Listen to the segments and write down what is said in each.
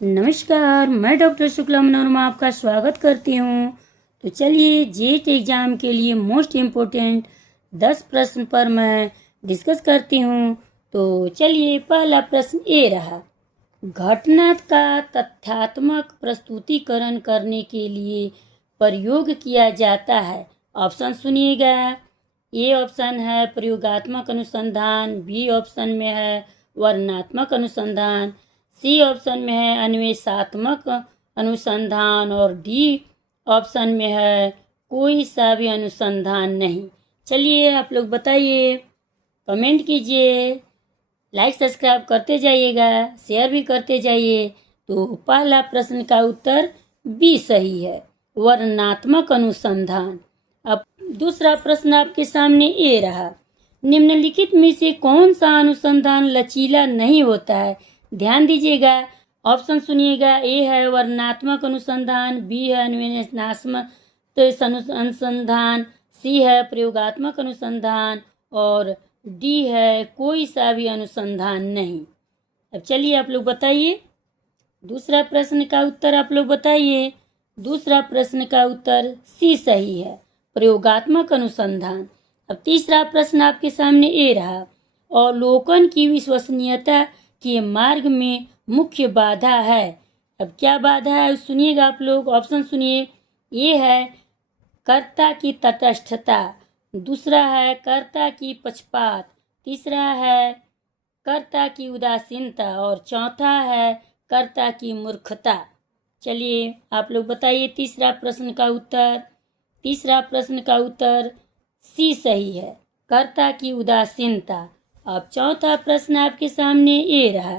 नमस्कार, मैं डॉक्टर शुक्ला मनोरमा आपका स्वागत करती हूँ। तो चलिए जेट एग्ज़ाम के लिए मोस्ट इम्पोर्टेंट 10 प्रश्न पर मैं डिस्कस करती हूँ। तो चलिए पहला प्रश्न ये रहा, घटना का तथ्यात्मक प्रस्तुतिकरण करने के लिए प्रयोग किया जाता है। ऑप्शन सुनिएगा। ए ऑप्शन है प्रयोगात्मक अनुसंधान, बी ऑप्शन में है वर्णनात्मक अनुसंधान, सी ऑप्शन में है अन्वेषात्मक अनुसंधान और डी ऑप्शन में है कोई सा भी अनुसंधान नहीं। चलिए आप लोग बताइए, कमेंट कीजिए, लाइक सब्सक्राइब करते जाइएगा, शेयर भी करते जाइए। तो पहला प्रश्न का उत्तर बी सही है, वर्णनात्मक अनुसंधान। अब दूसरा प्रश्न आपके सामने ये रहा, निम्नलिखित में से कौन सा अनुसंधान लचीला नहीं होता है। ध्यान दीजिएगा, ऑप्शन सुनिएगा। ए है वर्णनात्मक अनुसंधान, बी है अन्वेषणात्मक अनुसंधान, सी है प्रयोगात्मक अनुसंधान और डी है कोई सा भी अनुसंधान नहीं। अब चलिए आप लोग बताइए, दूसरा प्रश्न का उत्तर आप लोग बताइए। दूसरा प्रश्न का उत्तर सी सही है, प्रयोगात्मक अनुसंधान। अब तीसरा प्रश्न आपके सामने ये रहा, अवलोकन की विश्वसनीयता के मार्ग में मुख्य बाधा है। अब क्या बाधा है सुनिएगा आप लोग, ऑप्शन सुनिए। ये है कर्ता की तटस्थता, दूसरा है कर्ता की पक्षपात, तीसरा है कर्ता की उदासीनता और चौथा है कर्ता की मूर्खता। चलिए आप लोग बताइए तीसरा प्रश्न का उत्तर। तीसरा प्रश्न का उत्तर सी सही है, कर्ता की उदासीनता। अब चौथा प्रश्न आपके सामने ये रहा,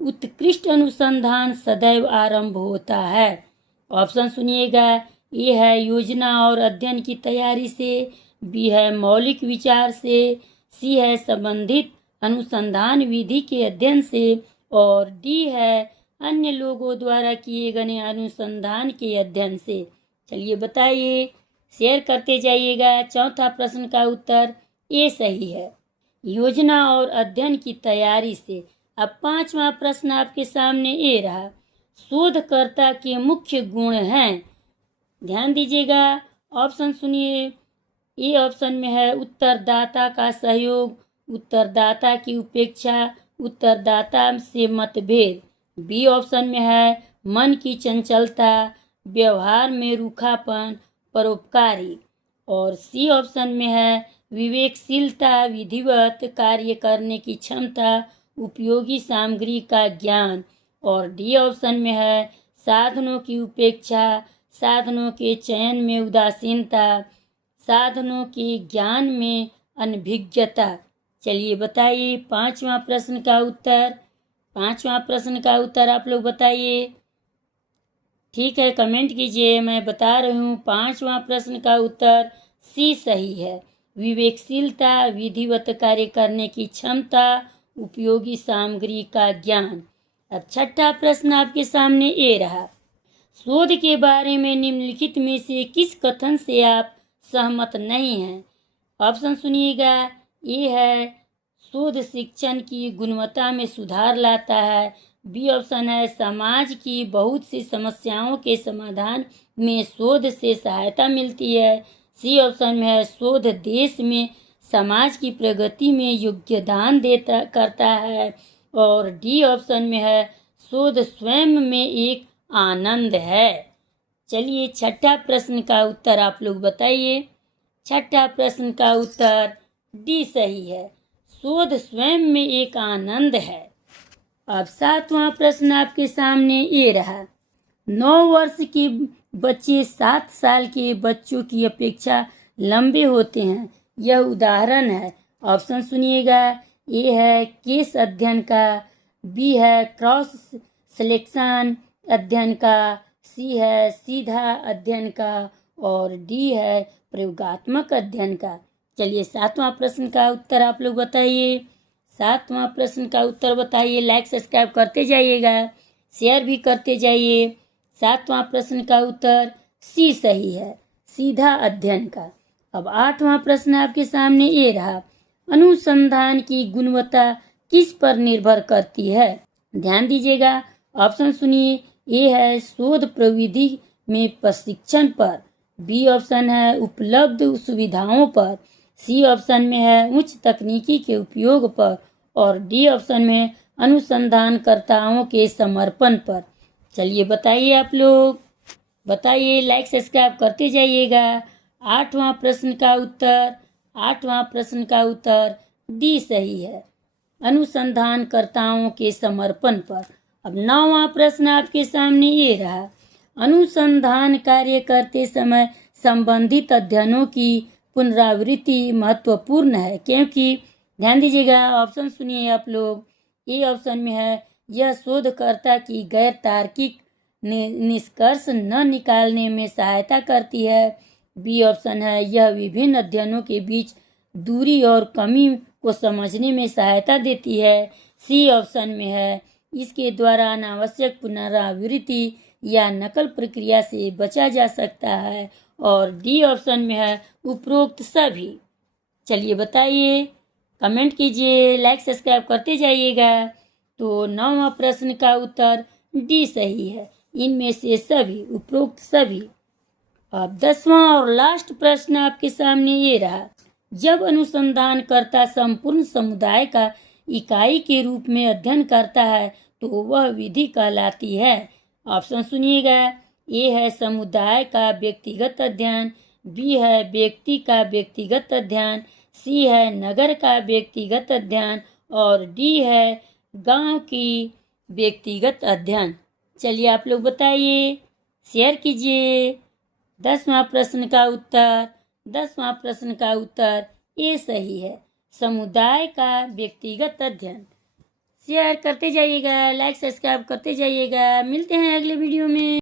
उत्कृष्ट अनुसंधान सदैव आरंभ होता है। ऑप्शन सुनिएगा। ए है योजना और अध्ययन की तैयारी से, बी है मौलिक विचार से, सी है संबंधित अनुसंधान विधि के अध्ययन से और डी है अन्य लोगों द्वारा किए गए अनुसंधान के अध्ययन से। चलिए बताइए, शेयर करते जाइएगा। चौथा प्रश्न का उत्तर ए सही है, योजना और अध्ययन की तैयारी से। अब पांचवा प्रश्न आपके सामने ये रहा, शोधकर्ता के मुख्य गुण हैं। ध्यान दीजिएगा, ऑप्शन सुनिए। ए ऑप्शन में है उत्तरदाता का सहयोग, उत्तरदाता की उपेक्षा, उत्तरदाता से मतभेद, बी ऑप्शन में है मन की चंचलता, व्यवहार में रूखापन, परोपकारी और सी ऑप्शन में है विवेकशीलता, विधिवत कार्य करने की क्षमता, उपयोगी सामग्री का ज्ञान और डी ऑप्शन में है साधनों की उपेक्षा, साधनों के चयन में उदासीनता, साधनों के ज्ञान में अनभिज्ञता। चलिए बताइए पांचवा प्रश्न का उत्तर। पांचवा प्रश्न का उत्तर आप लोग बताइए। ठीक है, कमेंट कीजिए, मैं बता रही हूँ। पांचवा प्रश्न का उत्तर सी सही है, विवेकशीलता, विधिवत कार्य करने की क्षमता, उपयोगी सामग्री का ज्ञान। अब छठा प्रश्न आपके सामने ये रहा, शोध के बारे में निम्नलिखित में से किस कथन से आप सहमत नहीं हैं। ऑप्शन सुनिएगा। ये है शोध शिक्षण की गुणवत्ता में सुधार लाता है, बी ऑप्शन है समाज की बहुत सी समस्याओं के समाधान में शोध से सहायता मिलती है, सी ऑप्शन में है शोध देश में समाज की प्रगति में योगदान देता करता है और डी ऑप्शन में है शोध स्वयं में एक आनंद है। चलिए छठा प्रश्न का उत्तर आप लोग बताइए। छठा प्रश्न का उत्तर डी सही है, शोध स्वयं में एक आनंद है। अब सातवां प्रश्न आपके सामने ये रहा, 9 वर्ष के बच्चे 7 साल के बच्चों की अपेक्षा लंबे होते हैं, यह उदाहरण है। ऑप्शन सुनिएगा। ए है केस अध्ययन का, बी है क्रॉस सिलेक्शन अध्ययन का, सी है सीधा अध्ययन का और डी है प्रयोगात्मक अध्ययन का। चलिए सातवां प्रश्न का उत्तर आप लोग बताइए। सातवां प्रश्न का उत्तर बताइए, लाइक सब्सक्राइब करते जाइएगा, शेयर भी करते जाइए। सातवां प्रश्न का उत्तर सी सही है, सीधा अध्ययन का। अब आठवां प्रश्न आपके सामने ये रहा, अनुसंधान की गुणवत्ता किस पर निर्भर करती है। ध्यान दीजिएगा, ऑप्शन सुनिए, ए है शोध प्रविधि में प्रशिक्षण पर, बी ऑप्शन है उपलब्ध सुविधाओं पर, सी ऑप्शन में है उच्च तकनीकी के उपयोग पर और डी ऑप्शन में अनुसंधानकर्ताओं के समर्पण पर। चलिए बताइए आप लोग, बताइए, लाइक सब्सक्राइब करते जाइएगा। आठवां प्रश्न का उत्तर डी सही है, अनुसंधानकर्ताओं के समर्पण पर। अब नौवां प्रश्न आपके सामने ये रहा, अनुसंधान कार्य करते समय संबंधित अध्ययनों की पुनरावृत्ति महत्वपूर्ण है क्योंकि, ध्यान दीजिएगा, ऑप्शन सुनिए आप लोग। ए ऑप्शन में है यह शोधकर्ता की गैर तार्किक निष्कर्ष न निकालने में सहायता करती है, बी ऑप्शन है यह विभिन्न अध्ययनों के बीच दूरी और कमी को समझने में सहायता देती है, सी ऑप्शन में है इसके द्वारा अनावश्यक पुनरावृत्ति या नकल प्रक्रिया से बचा जा सकता है और डी ऑप्शन में है उपरोक्त सभी। चलिए बताइए, कमेंट कीजिए, लाइक सब्सक्राइब करते जाइएगा। तो नौवां प्रश्न का उत्तर डी सही है, इनमें से सभी, उपरोक्त सभी। अब 10वां और लास्ट प्रश्न आपके सामने ये रहा, जब अनुसंधानकर्ता संपूर्ण समुदाय का इकाई के रूप में अध्ययन करता है तो वह विधि कहलाती है। ऑप्शन सुनिएगा, ए है समुदाय का व्यक्तिगत अध्ययन, बी है व्यक्ति का व्यक्तिगत अध्ययन, सी है नगर का व्यक्तिगत अध्ययन और डी है गांव की व्यक्तिगत अध्ययन। चलिए आप लोग बताइए, शेयर कीजिए। 10वां प्रश्न का उत्तर ए सही है, समुदाय का व्यक्तिगत अध्ययन। शेयर करते जाइएगा, लाइक सब्सक्राइब करते जाइएगा। मिलते हैं अगले वीडियो में।